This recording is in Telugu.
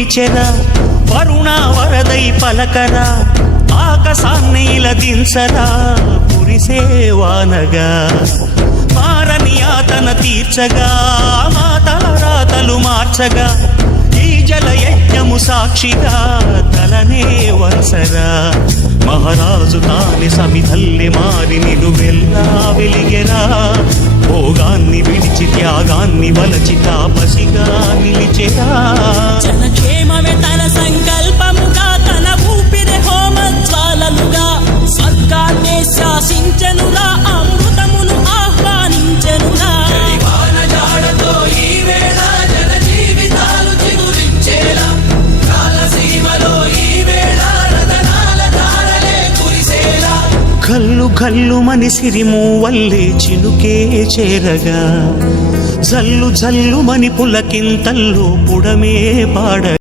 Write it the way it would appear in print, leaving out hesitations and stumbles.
పిలిచెరా వరుణ వరదై పలకరా ఆకాశాన్ని ఇలదించరా కురిసేవానగా మారని యాతన తీర్చగా మాతల రాతలు మార్చగా ఈ జలయజ్ఞము సాక్షిగా తలనే వంచరా మహారాజు తాని సమిధల్లె మారి నిలువెల్లా వెలిగెరా భోగాన్ని విడిచి త్యాగాన్ని వలచి తాపసిగా నిలిచెరా జనక్షేమమే తన సంకల్పముగా తన ఊపిరి హోమజ్వాలలుగా స్వర్గాన్నే శాసించెనురా అమృతమును ఆహ్వానించెనురా కల్లు కల్లు మనిసిరిము వల్లే చినుకే చేరగా జల్లు జల్లు మని పులకింతల్లు పుడమే పాడ